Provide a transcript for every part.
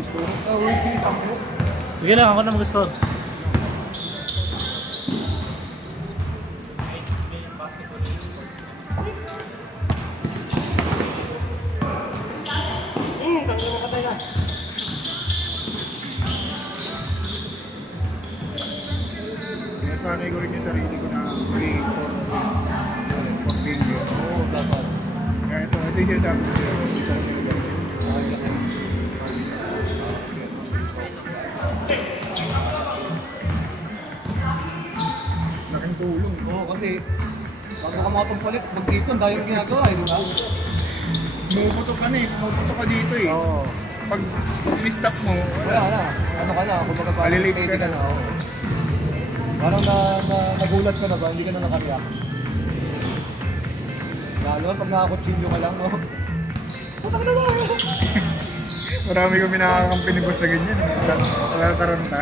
mag-score. Uy, tambo. Sige lang, ako na mag-score. Sanay ko rin yung sarili ko na free for video. Oo, dapat. Kaya ito yung sinasabi ko sa'yo. Dito ako nilagay. Laking tulong. Oo, kasi bago ka makapagpalit, pag dito, ang dahil ginagawa eh, di ba? Pumuputok ka na eh. Pumuputok ka dito eh. Oo. Pag mistap mo, Wala na. Ano ka na, kumbaga parang Malilate steady ka ka na. na. Oo. Parang nagulat ka na ba, hindi ka na nakariyak. Lalo, pag nakakutsilyo ka lang, no? Putang na ba? marami kami nakakakampi ni boss na ganyan. Wala taranta.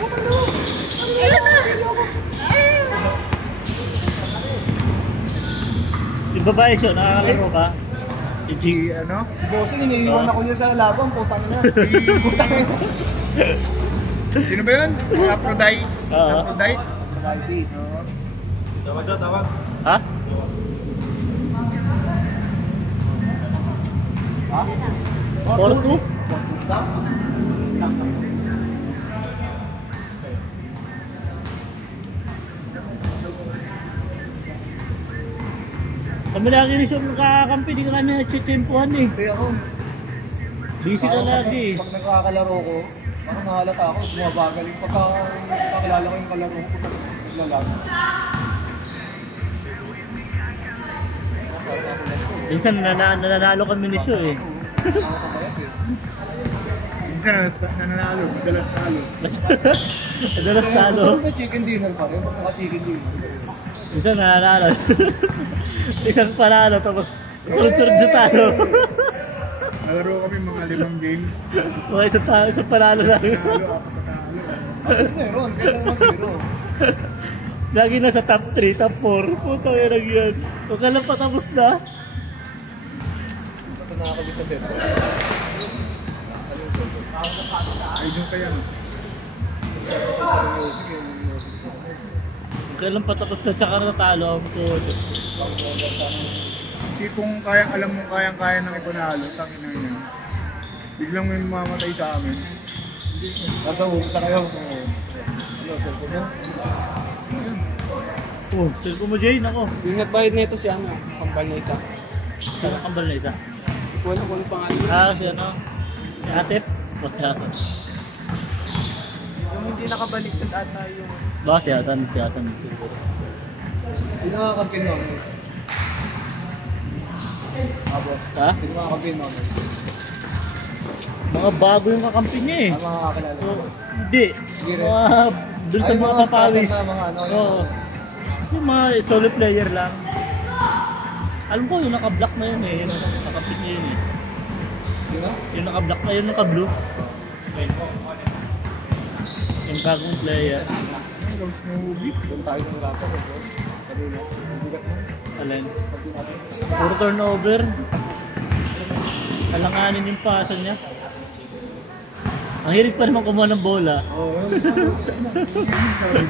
Yung babae siya, nakakalaro ka? Si ano? Si Bossing, iniiwan ako niya sa labang, putang na. Putang na. Sino ba yun? Aphrodite. Oo. Aphrodite? Friday. Tawag daw, tawag. Ha? Ha? 4-2? Kami lagi rin siya makakampi, di ka kami nagsisimpuhan eh. Kaya ako, Busy ka lagi eh. pag nagkakalaro ko, parang nahalata ako, bumabagal. Pagka nakakilala ko yung kalaro ko, naglalag. Minsan nananalo kami ni Shu eh. Minsan nananalo, madalas talo. Madalas talo. Gusto ko chicken dinner pa rin, naka-chicken dinner. Minsan nananalo. Isang panalo tapos sunod-sunod na talo. Nalaro kami mga 5 games. Mga isang panalo lang. Nanalo, 4 na talo. Tapos meron, kaya naman zero. Lagi na sa top 3, top 4. Puto yun ang yun. Huwag ka lang patapos na. Ito nakakabit sa set. Ay, doon kaya no? Huwag ka lang patapos na tsaka natalo ang puto. Kasi kung kayang alam mo kayang-kaya ng ipanalo, tangin na yun. Biglang may mamatay sa amin. Nasa sa kayo. Oh, cellphone mo Jane ako. Yung nagbayad nito si ano, kambal na isa. Saan ang kambal na isa? Ito ano kung pangalan. Si ano? Si Atip? O si Hasan? Yung hindi nakabaliktad ata yung... Baka si Hasan siguro. Sino nakakampin mo? Boss. Ha? Sino nakakampin mo? Mga bago yung kakampi niya eh. Ang mga kakilala mo. Hindi. Mga dun sa Ay, mga mga papawis. starter na mga ano. Oo. Yung mga solo player lang. Alam ko yung naka-block na yun eh. Yung kakampi niya yun eh. Yun na? Yung naka-block na yun, naka-blue. Yung bagong player. Ghost movie. Doon tayo ng laptop. Kanina. Bigat mo. Alin? Pagdi natin. Puro turnover. Alanganin yung pasa niya. Ang hirig pa naman kumuha ng bola. Oo, sabi ko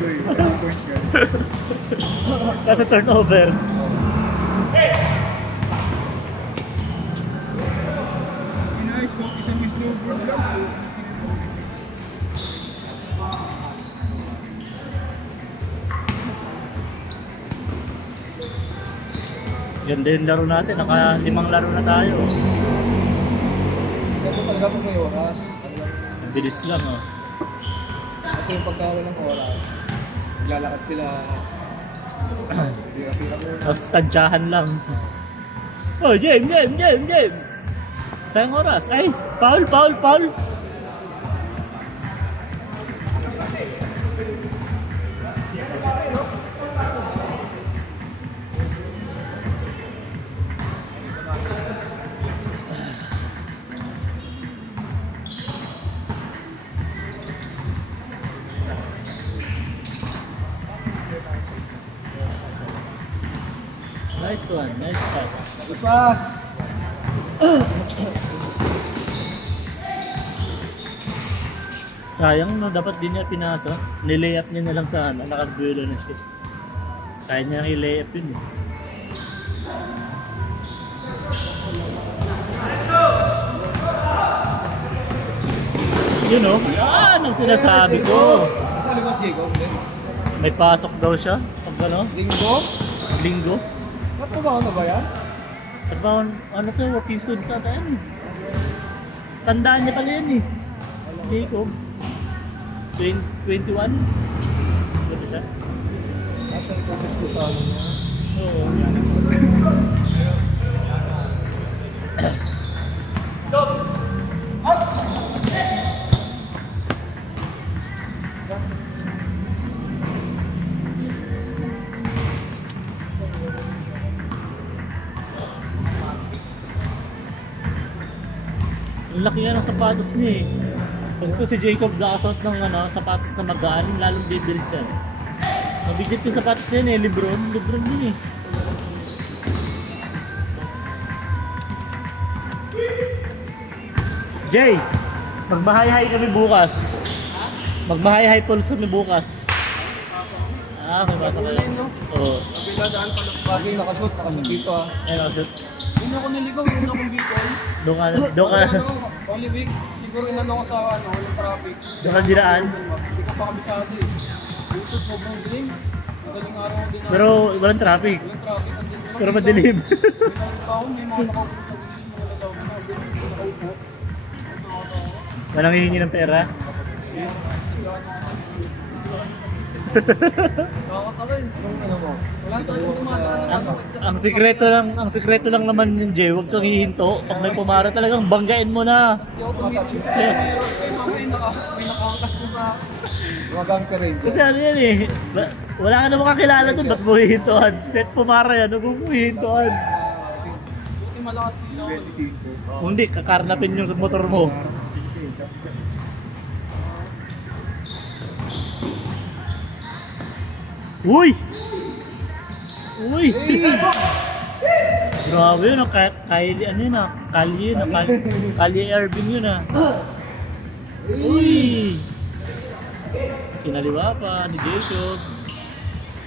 eh. Ano point ka? Kasi turnover. Inayos ko, isang snowboard lang. Ganda yung laro natin. Naka 5 laro na tayo. Ito talaga kung may oras. Ang bilis lang oh. Kasi yung pagkawa ng oras, lalakad sila. Pira-pira mo. Tapos tansyahan lang. Oh, game! Sayang oras. Ay, foul! Nice one, nice pass. Ipas! Sayang no, dapat din niya pinasa. Nilay up niya na lang sa nakaduelo na siya. Kaya niya i-lay up yun eh. Yun o, yan ang sinasabi ko. Saan ni Boss Jacob? May pasok daw siya. Pag ano? Linggo? Linggo. Natrabaho na ba yan? At ba, ano to, working student ka tayo eh. Tandaan niya pala yan eh. Jacob. 21? Ano siya? Nasa ipapos ko sa ano niya. Oo. Ang laki nga ng sapatos niya eh. Pag ito si Jacob nakasuot ng sapatos na magaan, lalong bibilis yan. Mabigit yung sapatos niya eh, Lebron din eh. Jay, magmahay-hay kami bukas. Magmahay-hay pulse kami bukas. Ah, may basa ka lang. Oo. Kabiladaan pa lang. Bakit nakashoot dito ah. Ayun ako. Yun ako niligaw, yun akong bicol. Doon ka. Holy Week, siguro inano ko sa walang traffic. Doon ka dinaan. Hindi ko pa kabisado eh. Dito, sobrang dilim. Madaling araw din ako. Pero walang traffic. Walang traffic. Andun Pero madilim. May mga tao, may mga nakaupo sa gilid, mga lalaw na. Nakaupo. Walang hihingi ng pera. Nakakatawin. Ano mo? Wala tayong tumataan. Ang sikreto lang naman yung Jay, huwag kang hihinto. Pag may pumara talagang banggain mo na. Hindi ako tumingin. Kasi may nakangkas na sa... Wagang ka rin. Kasi ano yan eh, wala ka namang kakilala doon, ba't mo hihintuan? Kahit pumara yan, huwag mo hihintuan. Buti malakas nila ako. Hindi, kakarnapin yung motor mo. Uy! Uy! Grabe yun, Kylie, ano yun ah? Kylie yun ah, Kylie Irving yun ah. Uy! Kinaliwa pa ni Jacob.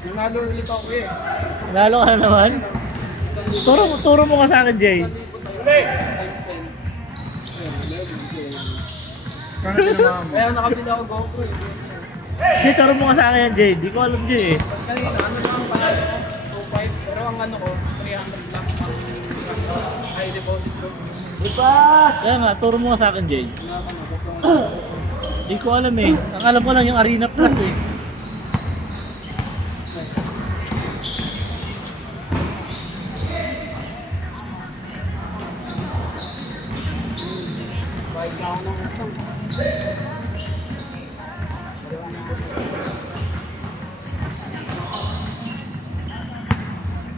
Nanalo ulit ako eh. Nalo ka na naman? Turo mo ka sa akin, Jay. Kaya nakabila ako GoPro eh. Jay, turo mo ka sa akin yan, Jay. Di ko alam, Jay eh. Tapos kanina, ano lang ang panalo ko? 2.5. Pero ang ano ko, 300 lang ang high deposit ko. Kaya nga, turo mo ka sa akin, Jay. Di ko alam eh. Ang alam ko lang yung Arena Plus eh. Bayad na ako ng utang.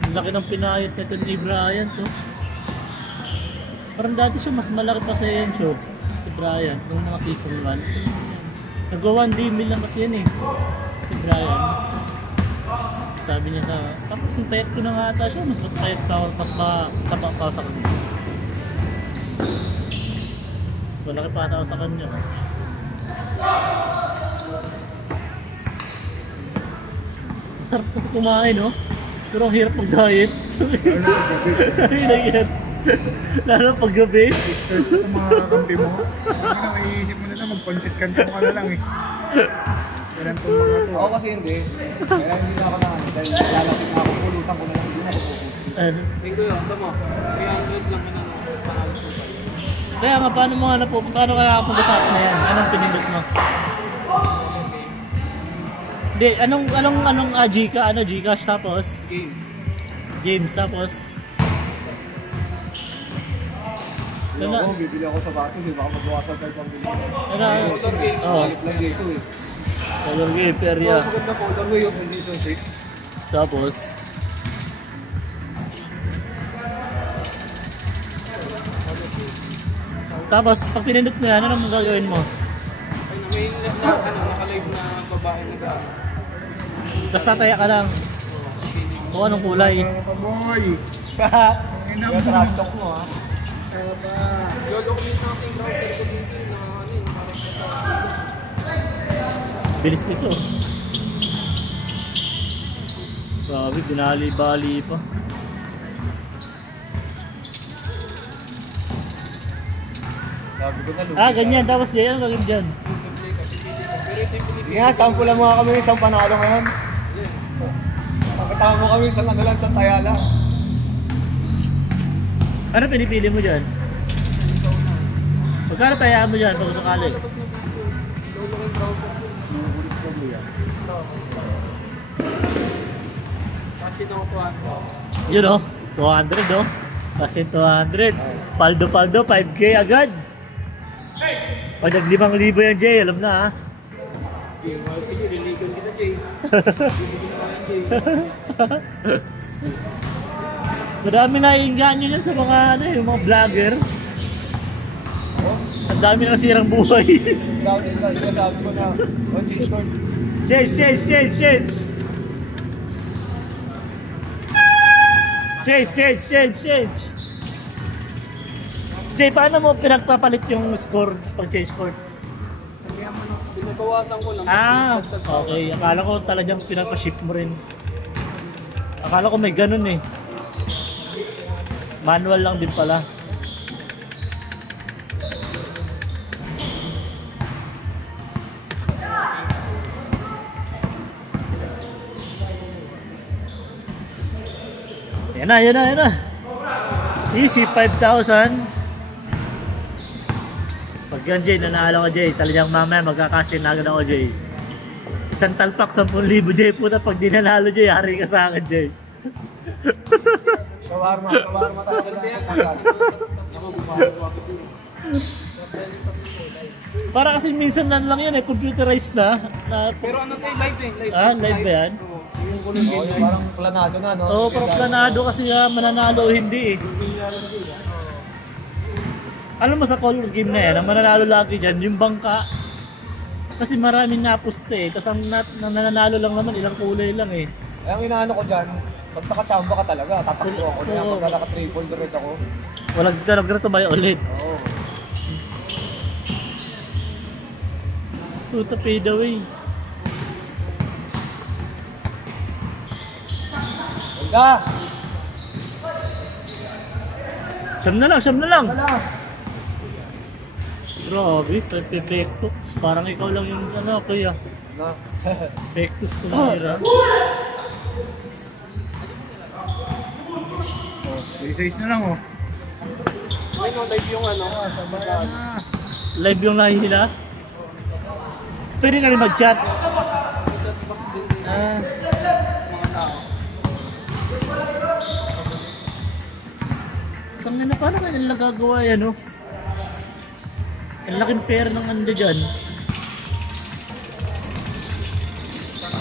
Ang laki ng pinayot nito ni Brian to. Parang dati siya mas malaki pa sa yan show. Si Brian, nung mga season 1. Nagawa 1 day lang kasi yan eh. Si Brian. Sabi niya sa, tapos yung payat ko na nga ata siya, mas matayat ka or mas mataba ka sa kanya. Mas malaki pa ata ako sa kanya. Masarap kasi kumain, no? Pero ang hirap mag-diet. Sabi na yan. Lalo pag gabi. Sa mga kampi mo, ano maiisip mo na na magpansit kanto ka na lang eh. Ganun itong mga to. Ako kasi hindi. Kaya hindi na ako na ano. Dahil lalapit na ako. Pulutan ko na lang. Hindi na ako pupunta. Tingko yun, ito mo. 300 lang yun ano. Panalo ko. Kaya nga, paano mo nga paano ka nakapunta sa akin na yan? Anong pinindot mo? Hindi, anong Gcash? Ano Gcash tapos? Games tapos? Hindi ako, bibili ako sa batos eh. Baka magbuwasan tayo pang bili. Ano? Oo. Galit lang dito eh. Color game, perya. Maganda po. Dalawa yung condition 6. Tapos? Tapos, pag pinindot mo yan, anong gagawin mo? May naka-live na babae na gano'n. Tapos tataya ka lang. O anong kulay? Paboy! Yung trash talk mo ha. Lolo ko yun sa aking browser ko dito na ano yun, parang sa Bilis nito. Sabi, binali-bali pa. Sabi ko na, Ah, ganyan. Tapos Jay, ano gagawin dyan? Nga, sample lang mga kami isang panalo ngayon. Pagkatama mo kami isang ano lang, isang taya lang. Ano pinipili mo dyan? Magkano tayaan mo dyan pag sakali? Kasi ito ko Yun o, 200 o. Kasi 200. Paldo-paldo, 5K agad. Pag nag-5,000 yan, Jay, alam na ha. Liligon kita, Jay. Marami naiinganyo yan sa mga, ano, yung mga vlogger. Ang dami na nasirang buhay. Sabi ko na, change court. Change. Jay, paano mo pinagpapalit yung score pag change court? Binukawasan ko lang. Ah, okay. Akala ko talagang pinapaship mo rin. Akala ko may ganun eh. Manual lang din pala. Yan na. Easy, 5,000. Pag yan, Jay, nanalo ko, Jay. Talagang mamaya magkakasya na agad ako, Jay. Isang talpak, 10,000, Jay. Puta, pag di nanalo, Jay, hari ka sa akin, Jay. Kawarma tayo. Para kasi minsan lang yan eh, computerized na. Pero ano tayo, live eh. Ah, live ba yan? Parang planado na, no? Oo, parang planado kasi mananalo o hindi eh. Alam mo sa call game na yan, ang mananalo lagi dyan, yung bangka. Kasi maraming napuste eh. Tapos ang nananalo lang naman, ilang kulay lang eh. Eh, ang inaano ko dyan, pag nakachamba ka talaga, tatakbo ako na. Pag naka-triple direct ako. Walang nagretumay ulit. Oo. Puta, paid away. Ganda! Siyam na lang. Wala! Grabe, perfectus. Parang ikaw lang yung ano, kuya. No. Perfectus ko na hira. Size na lang oh. Ay, no, live yung ano. Live yung nahihila. Pwede ka rin mag-chat. Ah. Tangina, paano kaya nila gagawa yan, oh? Ang laking pera ng ando dyan.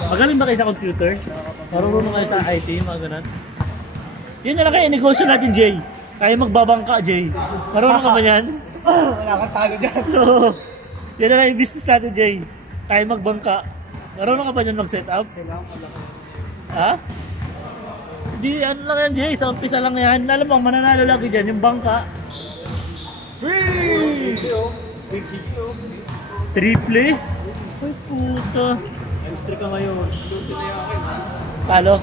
Magaling ba kayo sa computer? Marunong kayo sa IT, mga ganun? Yun na lang kayo, negosyo natin, Jay. Kaya magbabangka, Jay. Marunong ka ba yan? Wala kang talo dyan. Oo. Yan na lang yung business natin, Jay. Kaya magbangka. Marunong ka ba yan mag-setup? Ha? Hindi, ano lang yan, Jay. Sa umpisa lang yan. Alam mo, mananalo lagi dyan, yung bangka. Triple? Ay, puta. Hamster ka ngayon. Luto na yung akin. Talo?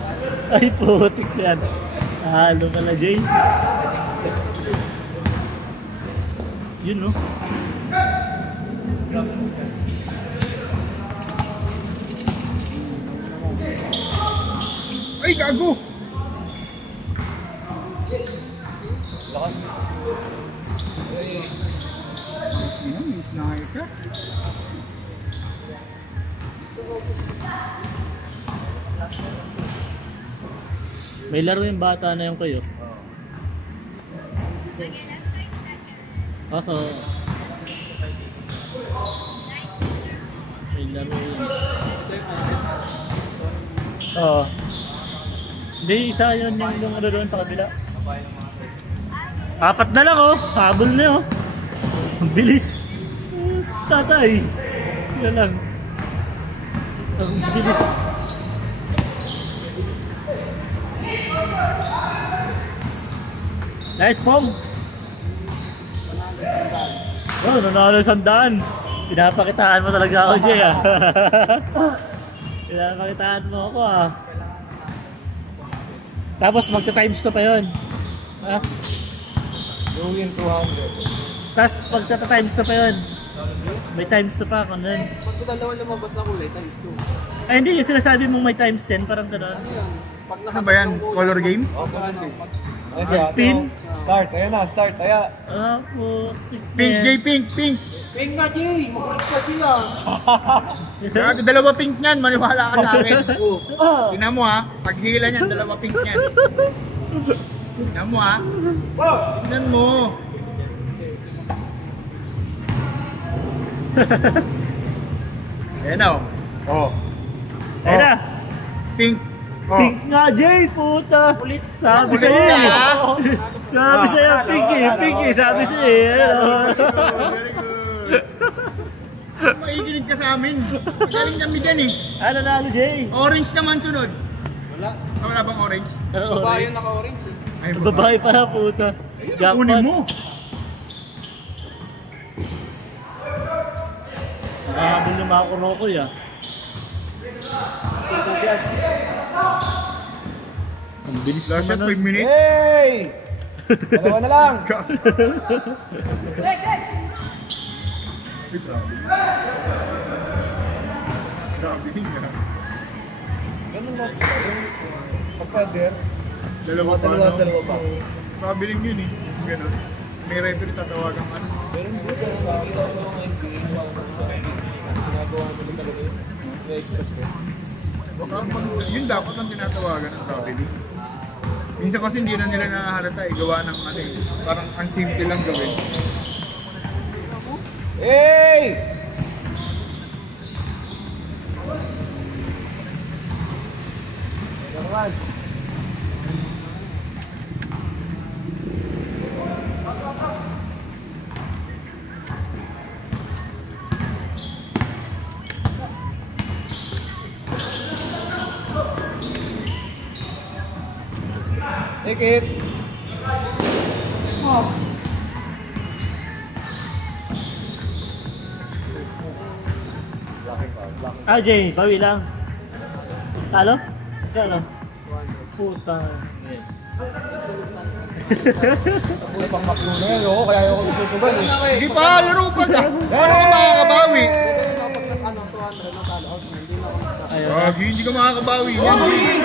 Ay, putik yan. Talo ka na, Jay. Yun, no? Ay, gago! Lakas. Yan, may sniper. May laro yung bata na yung kayo. Kaso may laro yun. Oo. Hindi, isa yun yung ano doon sa kabila. 4 na lang oh. Habol na oh. Ang bilis. Tatay. Yan lang. Ang bilis. Nice pong. Oh, nanalo 100. Pinapakitaan mo talaga ako, Jay, ah. Pinapakitaan mo ako, ah. Tapos magta-times 2 pa yun. Ah. Gawin 200. Tapos magta-times 2 pa yun. May times 2 pa kung nun. Pag dalawa lumabas na kulay, times 2. Ay hindi, yung sinasabi mong may times 10, parang gano'n. Ano yan? Pag Ano ba yan? Color game? Ayan Sa spin? Start. Ayan na, start. Ayan. Ah, po. Pink, Jay, pink, pink. Ping na, Jay! Makulit ka, Jay, ah! Kaya dalawa pink niyan, maniwala ka sa akin. Tingnan mo ha, paghila niyan, dalawa pink niyan. Tingnan mo ha. Tingnan mo. Ayan o. Oh. Ayun na. Pink. Oh. Pink nga, Jay, puta. Sabi Ulit sa'yo. na. Sabi sa'yo, pink eh, pink eh. Sabi sa'yo eh. Ano? Very good. Maikinig ka sa amin. Magaling kami dyan eh. Ano na, ano, Jay? Orange naman sunod. Wala. Wala bang orange? Ano, Babae yung naka-orange eh. Ay, babae pala, puta. Kunin mo. Nakahabol yung mga kurokoy, ah. Ang bilis Last shot, naman. 5 minutes. Hey! Dalawa na lang. Ay, grabe. Grabe din ka. Ganun lang sila. Pag-pader. Dalawa pa, no? Dalawa pa. Grabe din yun eh. Ganun. May referee tatawagan ka. Meron din sa nakikita ko sa mga NBA, sa ginagawa nila talaga yun. May express ko. Baka yun dapat ang tinatawagan ng referee. Minsan kasi hindi na nila nakahalata eh. Gawa ng ano eh. Parang ang simple lang gawin. Hey! Naman. Take it. Ah, Jay, bawi lang. Talo? Talo? Puta. Ako pang maklo na yan, oh. Kaya ako susuban eh. Hindi pa, laro pa ka. Paano ka makakabawi? Kapag nag-ano, 200 na talo, hindi na ako Ayun. Gagi, hindi ka makakabawi. Yan, Jay.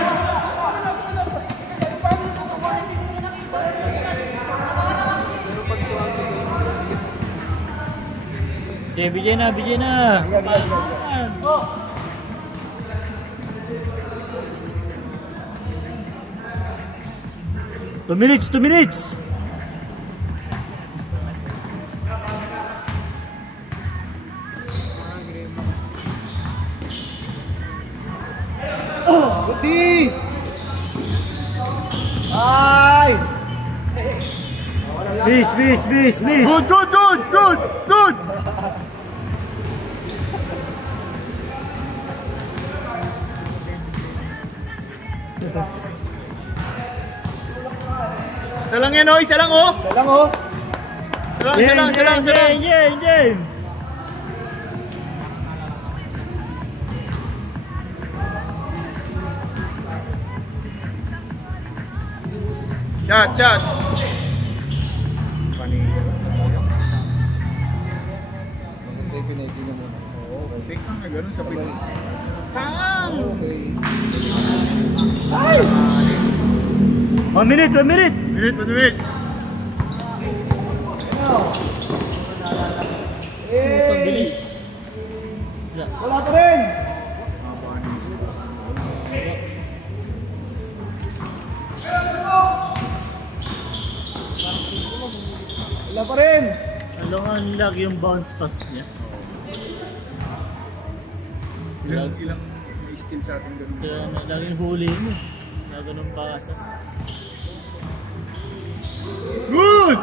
Jay, bigyan na, bigyan na. Two minutes, 2 minutes. Buti! Ay! Miss, miss, miss, miss. Good, good, good, good, good. Isa lang yan, oh. Isa lang, oh. Isa lang, oh. Isa lang, isa lang, isa lang, isa lang. Game. Shot, shot. Maganda yung pinagi niya muna. Oo, okay. Kasi kang na gano'n sa pilis. Tang! Okay. 1 minute, 1 minute. Minute, 1 minute. Ang bilis. Wala pa rin! Wala pa rin! Alam nga nilag yung bounce pass niya. Ilang may steal sa ating gano'n. Kaya laging huli mo. Kaya ganun basa. Good!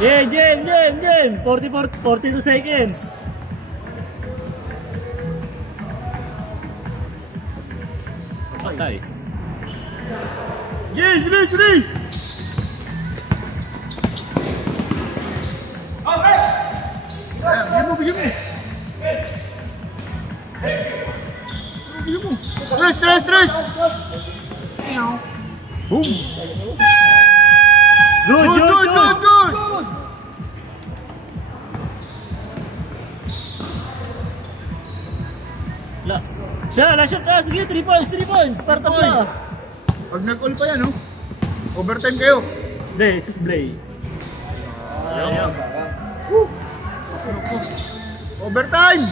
Game. 42 seconds. Patay. Yes, release, release! Ayan, bigyan mo. Bigyan mo. Stress! Boom! Good! Last shot ka! Sige, 3 points! Sparta pa! Pag nag-all pa yan, oh. Overtime kayo. Blay, sis Blay. Ayaw. Overtime!